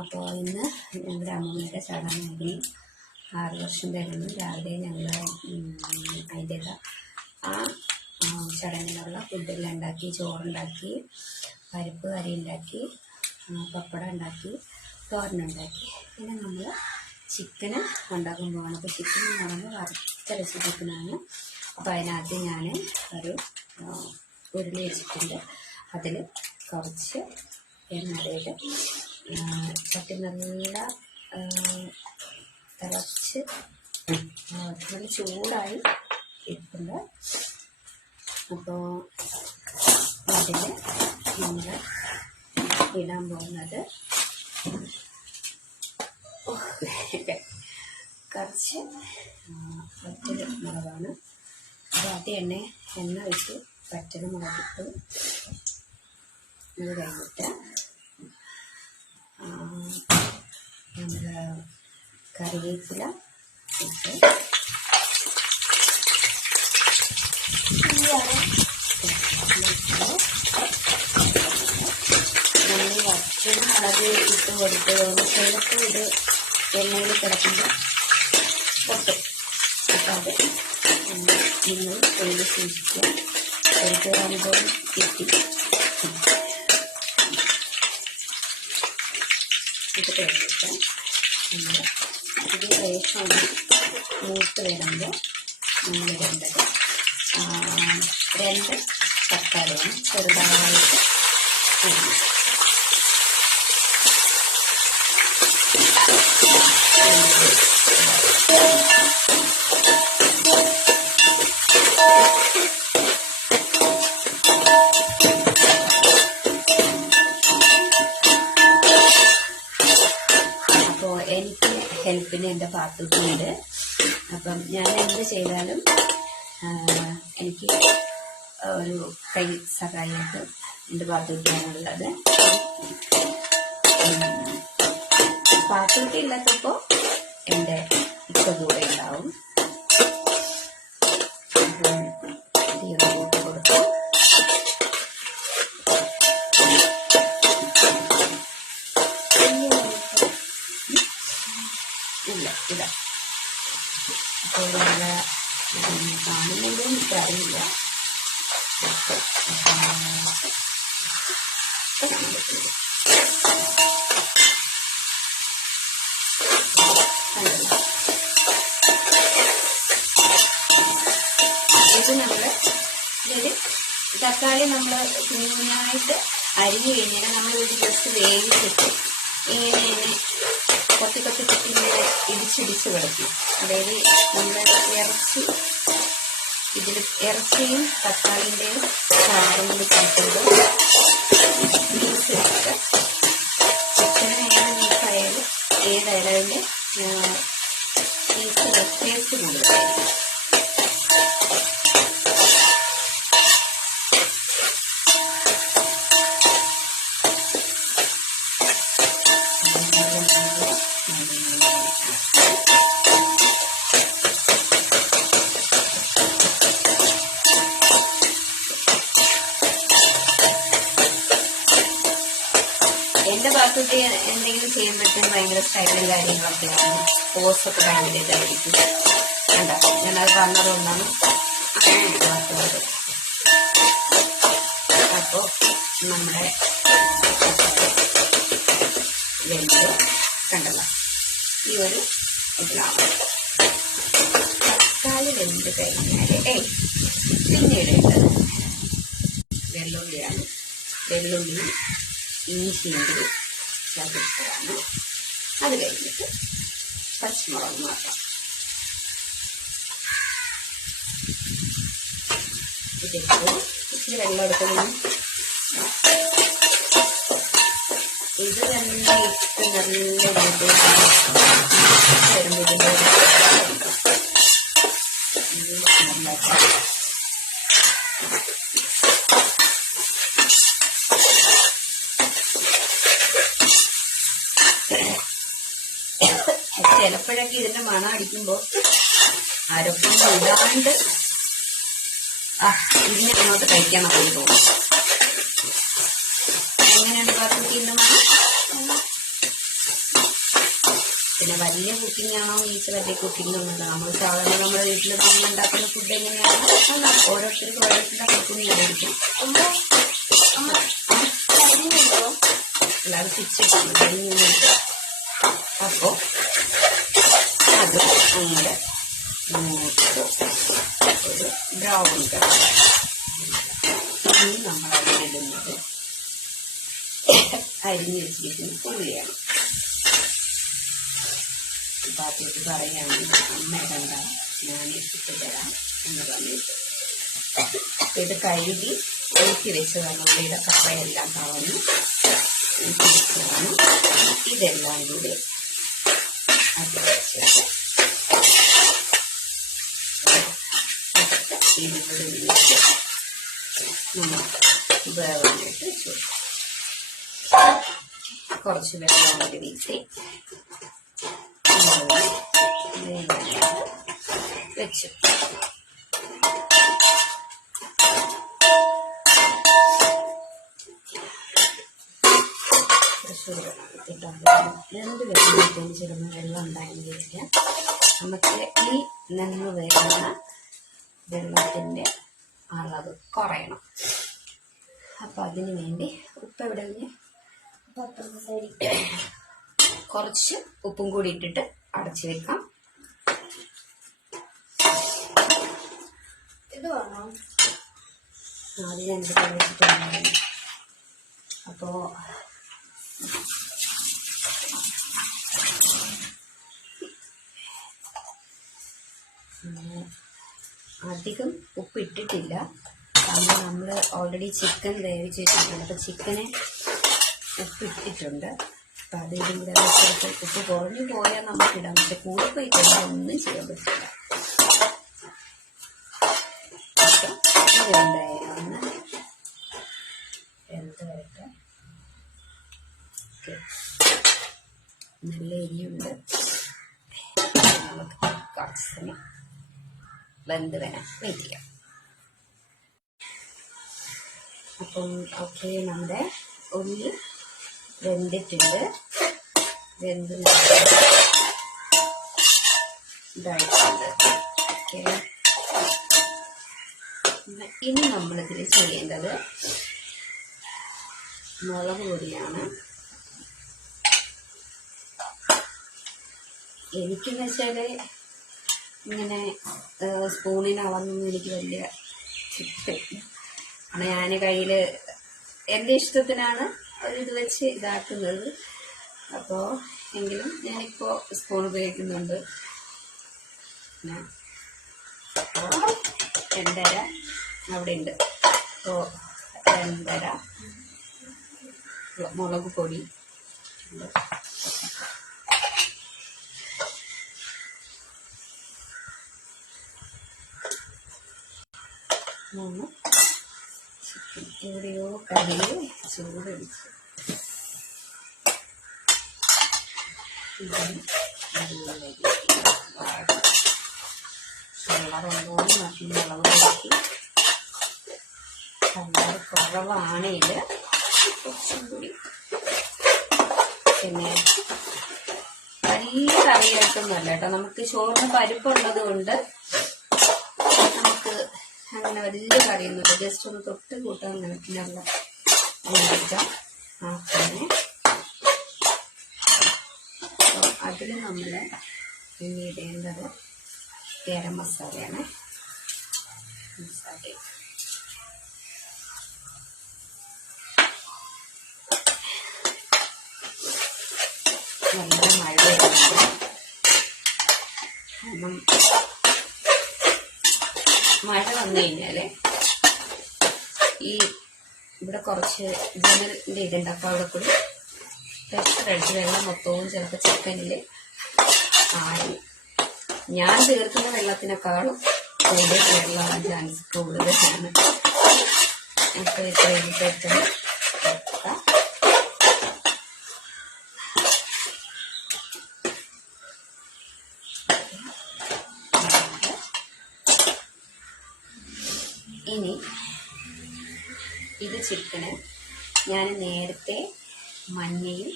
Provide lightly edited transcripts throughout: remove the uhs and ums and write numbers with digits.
അപ്പോൾ ഇന്ന് ഞങ്ങളുടെ അമ്മമ്മയുടെ ചടങ്ങായിരുന്നു. 6 വർഷം കഴിഞ്ഞു. രാവിലെ ഞങ്ങൾ അതിൻ്റെയൊക്കെ ആ ചടങ്ങിനുള്ള ഫുഡെല്ലാം ഉണ്ടാക്കി, ചോറുണ്ടാക്കി, പരിപ്പ് കറി ഉണ്ടാക്കി, പപ്പടം ഉണ്ടാക്കി, തോരനുണ്ടാക്കി. പിന്നെ നമ്മൾ ചിക്കന് ഉണ്ടാക്കാൻ പോവാണ്. അപ്പോൾ ചിക്കൻ എന്ന് പറയുന്നത് വറുത്തരച്ച ചിക്കനാണ്. അപ്പോൾ അതിനകത്ത് ഞാൻ ഒരു ഉരുളി വെച്ചിട്ടുണ്ട്. അതിൽ കുറച്ച് എണ്ണയിലിട്ട് ചട്ടി നല്ല തിളച്ച് നല്ല ചൂടായി ഇട്ടുണ്ട്. അപ്പോൾ അതിൽ നമ്മൾ ഇടാൻ പോകുന്നത് കുറച്ച് വറ്റൽ മുളകാണ്. അപ്പോൾ ആദ്യം എണ്ണ വെച്ച് വറ്റൽ മുളകിട്ട് അത് കഴിഞ്ഞിട്ട് നമ്മൾ കറിവേപ്പില ഇട്ട് നമ്മൾ വറ്റൽ മുളക് ഇട്ട് കൊടുത്തതുകൊണ്ട് ചിലപ്പോൾ ഇത് എണ്ണയിൽ കിടക്കുമ്പോൾ പൊട്ടും. അപ്പോൾ അത് നിങ്ങൾ ചെയ്ത് സൂക്ഷിക്കുക. ഒരു അനുഭവം കിട്ടി. ഇത് കഴിഞ്ഞിട്ട് നമ്മൾ ഇത് ശേഷം മൂത്ത് വരുമ്പോൾ നമ്മൾ ഇടേണ്ടത് 2 തക്കാളിയാണ് ചെറുതായിട്ട് എനിക്ക് ഹെൽപ്പിന് എൻ്റെ പാത്തുക്കുണ്ട്. അപ്പം ഞാൻ എന്ത് ചെയ്താലും എനിക്ക് ഒരു കൈ സഹായമായിട്ട് എൻ്റെ പാത്തുക്കുട്ടിയാണുള്ളത്. പാത്തുക്കുട്ടി ഇല്ലാത്തപ്പോൾ എൻ്റെ ഇക്ക കൂടെ ഉണ്ടാവും. തീരെ കൂട്ടി കൊടുക്കും. ഇല്ല ഇതാ അപ്പോൾ കാണുന്നതും എനിക്കറിയില്ല. ഇത് നമ്മൾ തക്കാളി നമ്മൾ കുഞ്ഞായിട്ട് അരിഞ്ഞു കഴിഞ്ഞാൽ നമ്മളിത് ജസ്റ്റ് വേവിച്ചിട്ട് ഇങ്ങനെ കൊത്തി ഇങ്ങനെ ഇടിച്ചിടിച്ച് കിടക്കും. അതായത് നമ്മൾ ഇറച്ചിയും തക്കാളിൻ്റെയും ചാറും കൂടി കഴിക്കുമ്പോൾ പീസിട്ട് ചിക്കനായാലും ബീഫായാലും ഏതായാലും അതിൻ്റെ ടേസ്റ്റ് കൂടുതലായിരിക്കും. എൻ്റെ പാത്തുട്ടി എന്തെങ്കിലും ചെയ്യുമ്പോഴത്തേക്കും ഭയങ്കര സ്റ്റൈലും കാര്യങ്ങളൊക്കെയാണ്. പോസൊക്കെ ഭയങ്കര ഇതായിരിക്കും. കണ്ടോ, ഞാനത് പറഞ്ഞതുകൊണ്ടാണ് അങ്ങനെ പാത്തുള്ളത്. അപ്പോൾ നമ്മുടെ വെന്ത് കണ്ടല്ലോ ഈ ഒരു ഇതിലാണ്. തക്കാളി വെന്ത് കഴിഞ്ഞാൽ പിന്നീട് വെള്ളുള്ളിയാണ്. വെള്ളുള്ളി ഇഞ്ചിയും കൂടി ചതച്ചതാണ്. അത് കഴിഞ്ഞിട്ട് പച്ചമുളക് മാത്രം. ഇതിപ്പോൾ ഇച്ചിരി വെള്ളം എടുക്കുന്നു. ഇത് തന്നെ ഇട്ട് നല്ല വരുമ്പോൾ ഇതിൻ്റെ ചിലപ്പോഴൊക്കെ ഇതിന്റെ മണം അടിക്കുമ്പോൾ അരപ്പൊന്നും ഇടാണ്ട് ഇതിനെ അങ്ങോട്ട് കഴിക്കാൻ നമുക്ക് തോന്നും. എങ്ങനെയാണ് പാത്തുട്ടിന്റെ മണം? പിന്നെ വലിയ കുക്കിംഗ് ആണോ മീൻസ് വലിയ കുക്കിംഗ് ഒന്നുമില്ല. നമ്മൾ സാധാരണ നമ്മുടെ വീട്ടിൽ കുക്കിംഗ് ഉണ്ടാക്കുന്ന ഫുഡ് എങ്ങനെയാണ് ഓരോരുത്തർക്കും ഓരോരുത്തരുടെ കുക്കിംഗ് ആയിരിക്കും. അല്ലാതെ തിരിച്ചിട്ടുണ്ട്. അപ്പോൾ അത് അങ്ങനെ ഒരു ബ്രൗൺ കളർ. ഇനി നമ്മൾ അതിലിടുന്നത് അരിഞ്ഞ് വെച്ചിരിക്കുന്ന ഉള്ളിയാണ്. പാത്തിട്ട് പറയുകയാണെങ്കിൽ അമ്മ കണ്ട ഞാൻ ഇട്ട് തരാം എന്ന് പറഞ്ഞിട്ട് ഇത് കഴുകി ഊറ്റി വെച്ചതാണ്. ഉള്ളിയുടെ കപ്പയെല്ലാം കളഞ്ഞ് ഊറ്റി വെച്ചതാണ്. ഇതെല്ലാം കൂടി അത് വെച്ചിട്ട് ഇതിവിടെ വീട്ടിൽ നമുക്ക് വേവാനായിട്ട് വെച്ചു. കുറച്ച് വെള്ളം കൂടി വീട്ടി വെച്ചു. രണ്ട് വെള്ളത്തിന് ചെറുന്ന വെള്ളം ഉണ്ടായിരുന്നില്ല. നമുക്ക് ഈ നിന്ന് വരുന്ന വെള്ളത്തിൻ്റെ അളവ് കുറയണം. അപ്പം അതിന് വേണ്ടി ഉപ്പ് എവിടെ കുറച്ച് ഉപ്പും കൂടി ഇട്ടിട്ട് അടച്ചു വെക്കാം. ഇത് വേണം ആദ്യം രണ്ട് കഴിച്ചിട്ടുണ്ടായിരുന്നു. അപ്പോൾ അധികം ഉപ്പ് ഇട്ടിട്ടില്ല. കാരണം നമ്മൾ ഓൾറെഡി ചിക്കൻ വേവിച്ച് വെച്ചിട്ടുണ്ട്. അപ്പോൾ ചിക്കനെ ഉപ്പിട്ടിട്ടുണ്ട്. അപ്പം അതിലും കൂടെ വെച്ചിട്ട് ഉപ്പ് കുറഞ്ഞു പോയാൽ നമുക്കിടാം. പക്ഷെ കൂടെ പോയി കഴിഞ്ഞാൽ ഒന്നും ചെയ്യാൻ പറ്റില്ല. അപ്പം ഇതെന്തായാലും എന്ത് വരട്ടെ. നല്ല എരിയുണ്ട്. നമുക്ക് കുറച്ച് സമയം വെന്ത് വരാൻ വെയിറ്റ് ചെയ്യാം. അപ്പം ഓക്കെ, നമ്മുടെ ഉള്ളി വെന്തിട്ടുണ്ട്. വെന്ത് ഇതായിട്ടുണ്ട്. ഓക്കെ, ഇനി നമ്മളിതിൽ ചെയ്യേണ്ടത് മുളക് പൊടിയാണ്. എനിക്കെന്ന് വെച്ചാൽ ഇങ്ങനെ സ്പൂണിന് അളന്നൊന്നും എനിക്ക് വലിയ ചിട്ടില്ല. കാരണം ഞാൻ കയ്യിൽ എൻ്റെ ഇഷ്ടത്തിനാണ് ഒരിത് വെച്ച് ഇതാക്കുന്നത്. അപ്പോൾ എങ്കിലും ഞാനിപ്പോൾ സ്പൂൺ ഉപയോഗിക്കുന്നുണ്ട്. അപ്പോൾ 2.5 അവിടെ ഉണ്ട്. അപ്പോൾ 2.5 മുളക് പൊടി ഉണ്ട്. മൂന്ന് ചിക്കൻ എവിടെയോ കയ്യിൽ ചൂടടിച്ചു. കളറുണ്ടോന്ന് നോക്കി മുളക് പൊടിക്ക് കളർ കുറവാണെങ്കിൽ കുറച്ചും കൂടി. പിന്നെ വലിയ കറിയായിട്ടൊന്നുമല്ല കേട്ടോ. നമുക്ക് ചോറിന് പരിപ്പുള്ളത് കൊണ്ട് നമുക്ക് അങ്ങനെ വലിയ കറിയൊന്നുമില്ല. ജസ്റ്റ് ഒന്ന് തൊട്ട് കൂട്ടാൻ നിൽക്കില്ല. അങ്ങനെ അതിൽ നമ്മൾ ഇനി ഇടേണ്ടത് ഗരം മസാലയാണ്. മസാല നല്ല മഴ വരുന്നുണ്ട്. കാരണം മഴ വന്നു കഴിഞ്ഞാൽ ഈ ഇവിടെ കുറച്ച് ജനലിൻ്റെ ഇതുണ്ട്. അപ്പോൾ അവിടെ കൂടി പ്രഷർ അടിച്ച് വെള്ളം മൊത്തവും ചിലപ്പോൾ ചിക്കനിൽ ആയി. ഞാൻ തീർക്കുന്ന വെള്ളത്തിനേക്കാളും കൂടുതൽ വെള്ളമാണ് ചാൻസ് കൂടുതലാണ്. അപ്പോൾ ഇത്രയും പെട്ടെന്ന് ഇനി ഇത് ചിക്കന് ഞാൻ നേരത്തെ മഞ്ഞയും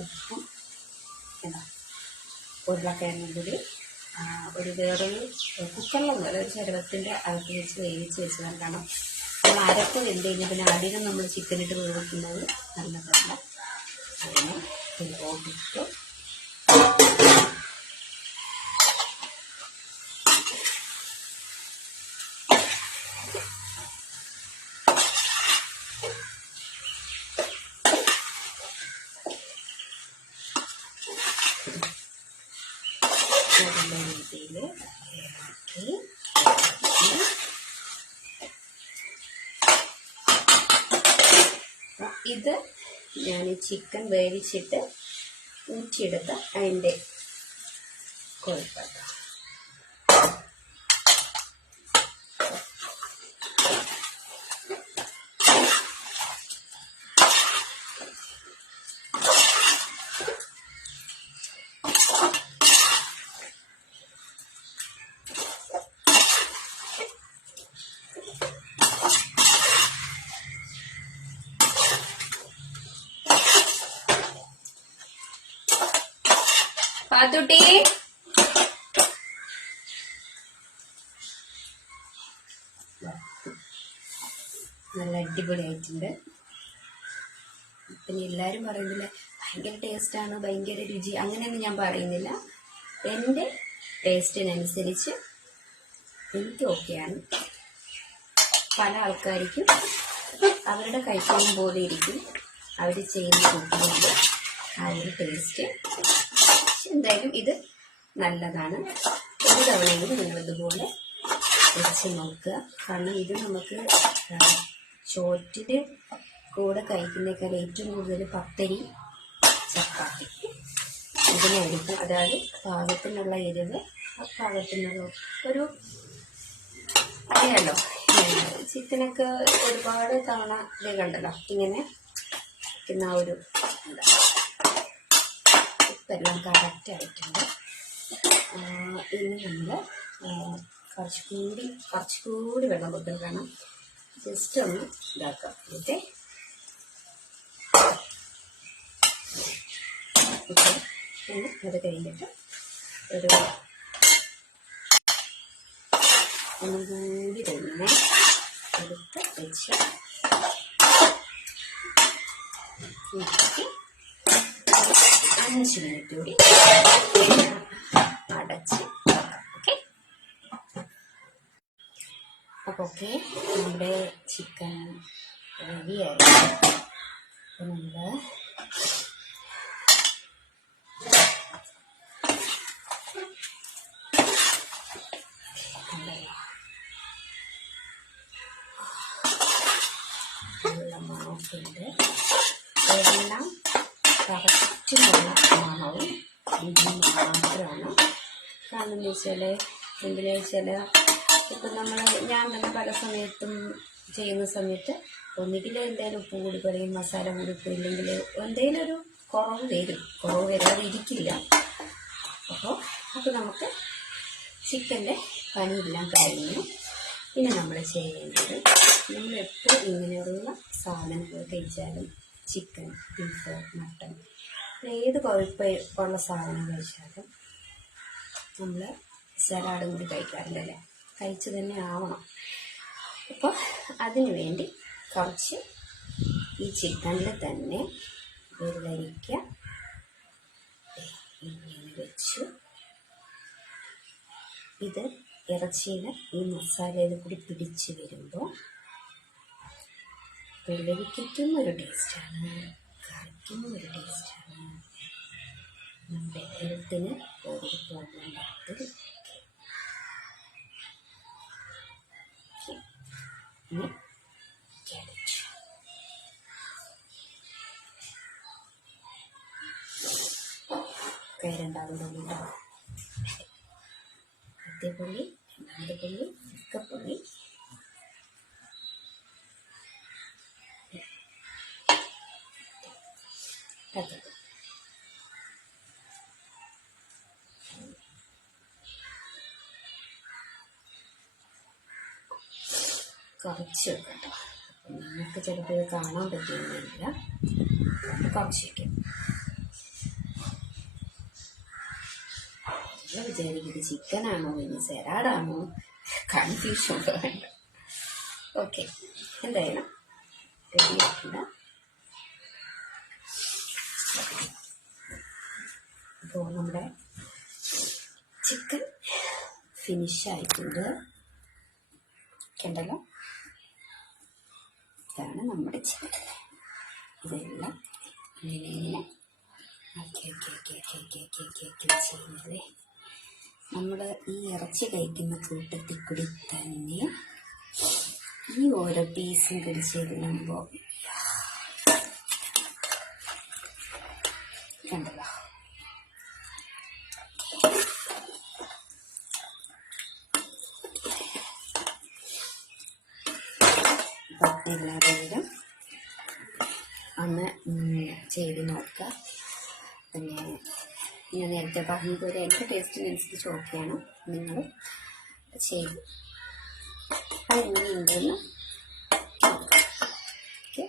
ഉപ്പും ഉരുളക്കിഴങ്ങും കൂടി ഒരു വേറൊരു കുക്കറിലൊന്നുമല്ല ഒരു ചരുവത്തിൻ്റെ അകത്ത് വെച്ച് വേവിച്ച് വെച്ചതാണ്. കാരണം നമ്മൾ അരപ്പ് വെന്ത് കഴിഞ്ഞാൽ പിന്നെ അടിയിൽ നമ്മൾ ചിക്കനിട്ട് വേവിക്കുന്നത് നല്ലതല്ല. അതിന് ഓട്ടിട്ട് നല്ല രീതിയിൽ ഇളക്കി ഇത് ഞാൻ ചിക്കൻ വേവിച്ചിട്ട് ഊറ്റിയെടുത്ത അതിൻ്റെ കൊഴുപ്പാണ്. പാത്തുട്ടി നല്ല അടിപൊളിയായിട്ടുണ്ട്. പിന്നെ എല്ലാവരും പറയുന്നില്ല ഭയങ്കര ടേസ്റ്റാണ്, ഭയങ്കര രുചി, അങ്ങനെയൊന്നും ഞാൻ പറയുന്നില്ല. എൻ്റെ ടേസ്റ്റിനനുസരിച്ച് എനിക്ക് ഓക്കെയാണ്. പല ആൾക്കാർക്കും അവരുടെ കഴിക്കാൻ പോലെ ഇരിക്കും അവർ ചെയ്യുന്ന കുക്കിങ്ങിൻ്റെ ആ ഒരു ടേസ്റ്റ്. എന്തായാലും ഇത് നല്ലതാണ്. ഒരു തവണയെങ്കിലും നിങ്ങളിതുപോലെ വെച്ച് നോക്കുക. കാരണം ഇത് നമുക്ക് ചോറ്റിൻ്റെ കൂടെ കഴിക്കുന്നേക്കാൾ ഏറ്റവും കൂടുതൽ പത്തരി ചപ്പാത്തി ഇതിനായിരിക്കും. അതായത് പാകത്തിനുള്ള എരിവ്, പാകത്തിനുള്ള ഒരു അറിയാലോ. ചിക്കനൊക്കെ ഒരുപാട് തവണ ഇത് കണ്ടല്ലോ ഇങ്ങനെ വയ്ക്കുന്ന ആ ഒരു എല്ലാം കറക്റ്റായിട്ടുണ്ട്. ഇനി നമ്മൾ കുറച്ചുകൂടി വെള്ളം കൊടുക്കണം. കാരണം ജസ്റ്റ് ഒന്ന് ഇതാക്കാം. ഓക്കെ പിന്നെ അത് കഴിഞ്ഞിട്ട് ഒരു ഒന്നുകൂടി തന്നെ എടുത്ത് വെച്ച് ഊറ്റി 5 മിനിറ്റ് കൂടി അടച്ച് ഓക്കെ. അപ്പോൾ ഓക്കെ, നമ്മുടെ ചിക്കൻ റെഡിയായി. അപ്പോൾ നമ്മൾ നല്ല മണമുണ്ട്. എല്ലാം കറക്റ്റുള്ള മണവും ഇതും മാത്രമാണ്. കാരണം എന്താ വെച്ചാൽ എന്തിനാ വെച്ചാൽ ഇപ്പം ഞാൻ തന്നെ പല സമയത്തും ചെയ്യുന്ന സമയത്ത് ഒന്നുകിൽ എന്തായാലും ഉപ്പ് കൂടി പറയും, മസാല കൂടി പോയില്ലെങ്കിൽ എന്തെങ്കിലും ഒരു കുറവ് വരാതെ ഇരിക്കില്ല. അപ്പോൾ നമുക്ക് ചിക്കൻ്റെ പണിയെല്ലാം കഴിഞ്ഞു. പിന്നെ നമ്മൾ ചെയ്യേണ്ടത്, നമ്മൾ എപ്പോഴും ഇങ്ങനെയുള്ള സാധനങ്ങൾ കഴിച്ചാലും ചിക്കൻ, ബീഫ്, മട്ടൺ, ഏത് കൊഴുപ്പുള്ള സാധനം കഴിച്ചാലും നമ്മൾ സലാഡും കൂടി കഴിക്കാറില്ലല്ലേ, കഴിച്ച് തന്നെ ആവണം. അപ്പോൾ അതിനു വേണ്ടി കുറച്ച് ഈ ചിക്കനിൽ തന്നെ വെള്ളരിക്ക ഇങ്ങനെ വെച്ചു. ഇത് ഇറച്ചിയിൽ ഈ മസാലയിൽ കൂടി പിടിച്ച് വരുമ്പോൾ വെള്ളരിക്കും ഒരു ടേസ്റ്റാണ്, കറിക്കും ഒരു ടേസ്റ്റാണ്, നമ്മുടെ ഹെൽത്തിന് ഒരു പ്രോബ്ലം വരാത്തത്. പിന്നെ ക്യാരറ്റ്, രണ്ടാമത് പുള്ളി, രണ്ടാമത് പുള്ളി, പുള്ളി, കുറച്ച് കേട്ടോ. നിങ്ങൾക്ക് ചിലപ്പോൾ ഇത് കാണാൻ പറ്റുന്നില്ല, കുറച്ച് വയ്ക്കാം. വിചാരിക്കുന്നത് ചിക്കനാണോ ഇനി സലാഡാണോ, കൺഫ്യൂഷൻ വേണ്ട. ഓക്കെ, എന്തായാലും റെഡിയാക്കില്ല. അപ്പോൾ നമ്മുടെ ചിക്കൻ ഫിനിഷായിട്ടുണ്ട്. കണ്ടല്ലോ, ഇതാണ് നമ്മുടെ ചിക്കൻ. ഇതെല്ലാം ഇങ്ങനെ ചെയ്യുന്നത് നമ്മൾ ഈ ഇറച്ചി കഴിക്കുന്ന കൂട്ടത്തിൽ കൂടി തന്നെ ഈ ഓരോ പീസും പിടിച്ചിരുമ്പോൾ കണ്ടല്ലോ. അപ്പം എല്ലാവരും ഒന്ന് ചെയ്ത് നോക്കുക. പിന്നെ ഞാൻ നേരത്തെ പറഞ്ഞതുപോലെ എൻ്റെ ടേസ്റ്റിനനുസരിച്ച് ഓക്കെയാണ്, നിങ്ങൾ ചെയ്ത് അതെങ്ങനെയുണ്ടെന്ന് ഓക്കെ.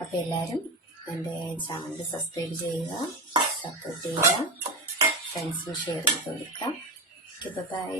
അപ്പോൾ എല്ലാവരും എൻ്റെ ചാനൽ സബ്സ്ക്രൈബ് ചെയ്യുക, സപ്പോർട്ട് ചെയ്യുക, ഫ്രണ്ട്സിന് ഷെയർ ചെയ്ത് കൊടുക്കുക. Okay, by.